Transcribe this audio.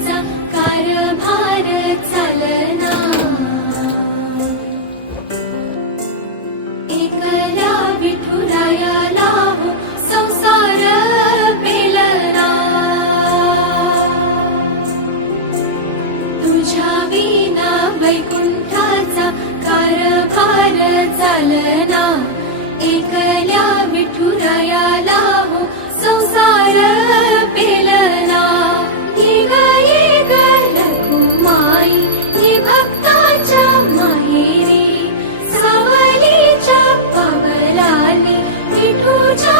विठूचा कारभार चालना. एकल्या विठुरायाला हो संसार पेलना. तुझ्या विना वैकुंठाचा कारभार चालना. एकल्या विठुरायाला हो संसार पेलना. ये ग रखुमाई ये भक्ताच्या माहेरी. सावलीच्या पावलाने विठूच्या